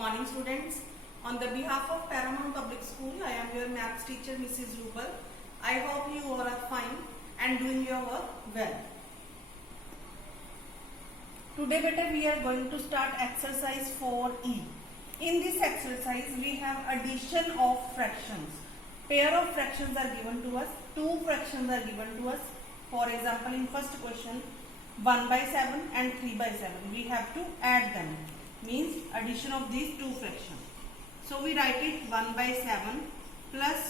morning, students. On the behalf of Paramount Public School, I am your maths teacher, Mrs. Rubal. I hope you all are fine and doing your work well. Today, beta, we are going to start exercise 4E. In this exercise, we have addition of fractions. Pair of fractions are given to us. Two fractions are given to us. For example, in first question, 1/7 and 3/7. We have to add them. Means addition of these two fractions. So we write it 1/7 plus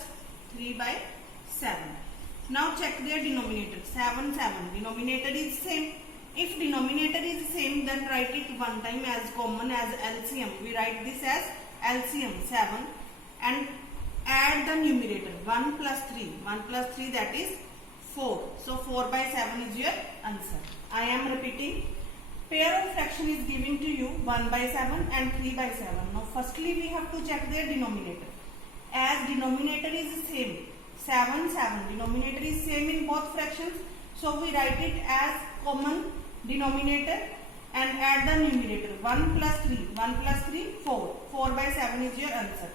3/7. Now check their denominator. 7, 7. Denominator is same. If denominator is same, then write it one time as common as LCM. We write this as LCM 7 and add the numerator 1 plus 3. 1 plus 3, that is 4. So 4/7 is your answer. I am repeating. Pair of fraction is given to you 1/7 and 3/7. Now firstly we have to check their denominator. As denominator is same, 7, 7. Denominator is same in both fractions. So we write it as common denominator and add the numerator. 1 plus 3. 1 plus 3, 4. 4/7 is your answer.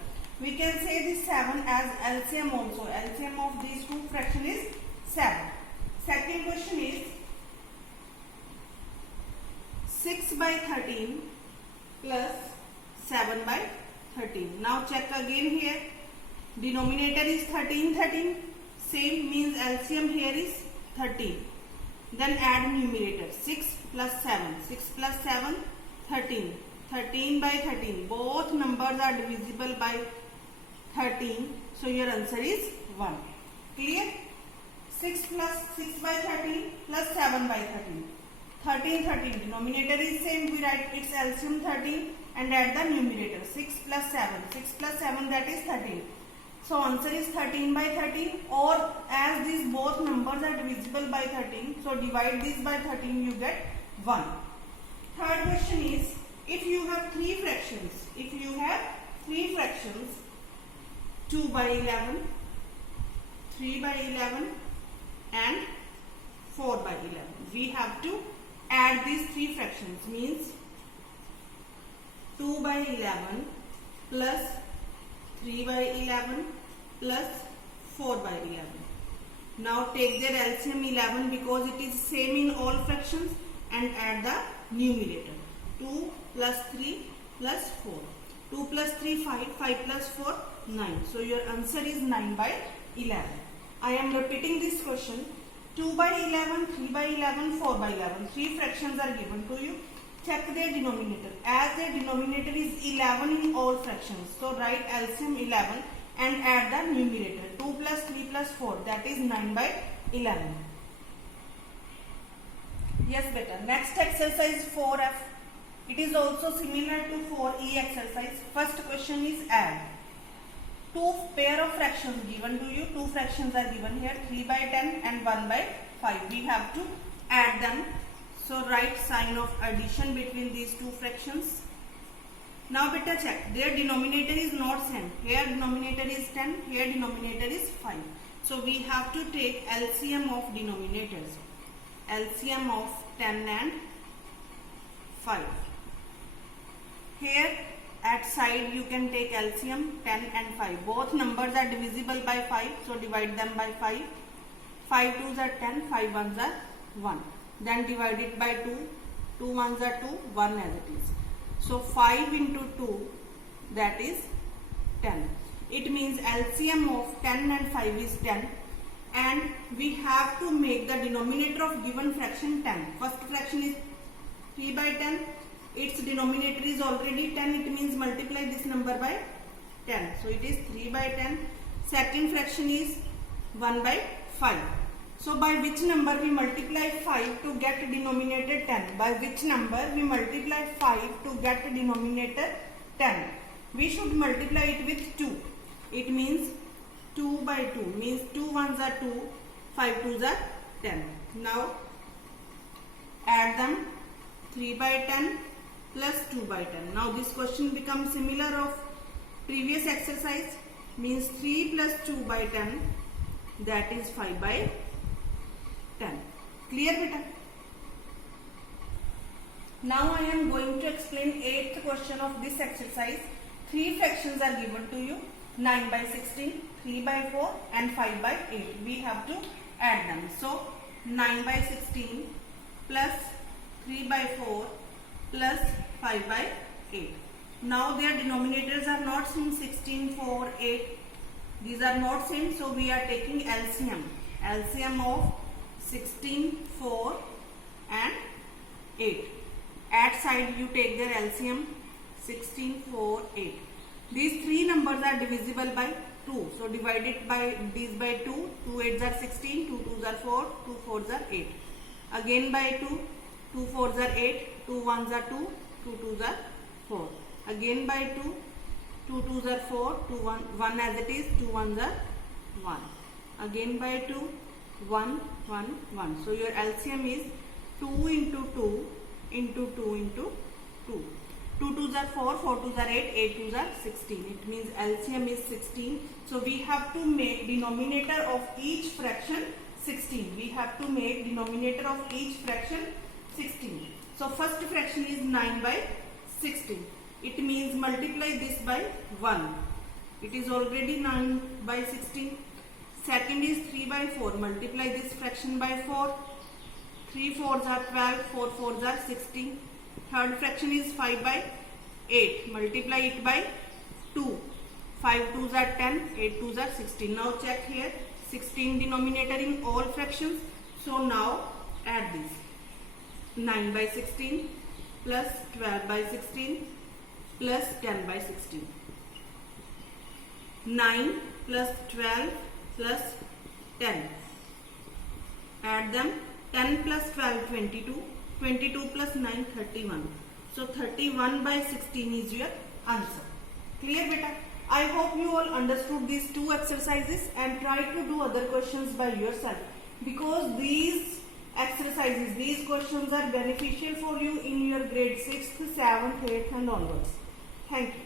We can say this 7 as LCM also. LCM of these two fractions is 7. Second question is 6/13 plus 7/13. Now check again here. Denominator is 13, 13. Same means LCM here is 13. Then add numerator. 6 plus 7. 6 plus 7, 13. 13/13. Both numbers are divisible by 13. So your answer is 1. Clear? 6/13 plus 7/13. 13, 13. Denominator is same. We write its LCM 13 and add the numerator. 6 plus 7. 6 plus 7, that is 13. So answer is 13/13, or as these both numbers are divisible by 13, so divide this by 13, you get 1. Third question is, if you have three fractions, 2/11, 3/11 and 4/11, we have to add these three fractions. Means 2/11 plus 3/11 plus 4/11. Now take their LCM 11 because it is same in all fractions and add the numerator. 2 plus 3 plus 4. 2 plus 3, 5. 5 plus 4, 9. So your answer is 9/11. I am repeating this question. 2/11, 3/11, 4/11. Three fractions are given to you. Check their denominator. As their denominator is 11 in all fractions, so write LCM 11 and add the numerator. 2 plus 3 plus 4, that is 9/11. Yes, beta. Next exercise 4F. It is also similar to 4E exercise. First question is add. Two pair of fractions given to you. Two fractions are given here, 3/10 and 1/5. We have to add them. So write sign of addition between these two fractions. Now beta check. Their denominator is not same. Here denominator is 10. Here denominator is 5. So we have to take LCM of denominators. LCM of 10 and 5. Here at side you can take LCM 10 and 5. Both numbers are divisible by 5. So divide them by 5. 5 2s are 10. 5 1s are 1. Then divide it by 2. 2 1s are 2. 1 as it is. So 5 into 2, that is 10. It means LCM of 10 and 5 is 10. And we have to make the denominator of given fraction 10. First fraction is 3/10. Its denominator is already 10. It means multiply this number by 10. So it is 3/10. Second fraction is 1/5. So by which number we multiply 5 to get denominator 10? By which number we multiply 5 to get denominator 10? We should multiply it with 2. It means 2/2. Means 2 1s are 2. 5 2s are 10. Now add them. 3/10 plus 2/10. Now this question becomes similar of previous exercise. Means 3 plus 2/10, that is 5/10. Clear beta? Now I am going to explain 8th question of this exercise. 3 fractions are given to you: 9 by 16, 3 by 4 and 5 by 8. We have to add them. So 9 by 16 plus 3 by 4 plus 5 by 8. Now their denominators are not same, 16, 4, 8. These are not same, so we are taking LCM. LCM of 16, 4 and 8. At side you take their LCM, 16, 4, 8. These 3 numbers are divisible by 2. So divide it by these by 2. 2 8s are 16, 2 2s are 4, 2 4s are 8. Again by 2, 2 4s are 8, 2 1s are 2, 2 2s are 4. Again by 2, 2 2s are 4, 2 1 as it is, 2 1s are 1. Again by 2, 1 1 1. So your LCM is 2 into 2 into 2 into 2. 2 2s are 4, 4 2s are 8, 8 2s are 16. It means LCM is 16. So we have to make denominator of each fraction 16. We have to make denominator of each fraction 16. So first fraction is 9 by 16. It means multiply this by 1. It is already 9 by 16. Second is 3 by 4. Multiply this fraction by 4. 3 4s are 12, 4 4s are 16. Third fraction is 5 by 8. Multiply it by 2. 5 2s are 10, 8 2s are 16. Now check here, 16 denominator in all fractions. So now add this. 9 by 16 plus 12 by 16 plus 10 by 16. 9 plus 12 plus 10. Add them. 10 plus 12, 22. 22 plus 9, 31. So 31 by 16 is your answer. Clear beta? I hope you all understood these 2 exercises and try to do other questions by yourself, because these exercises, these questions are beneficial for you in your grade 6th, 7th, 8th and onwards. Thank you.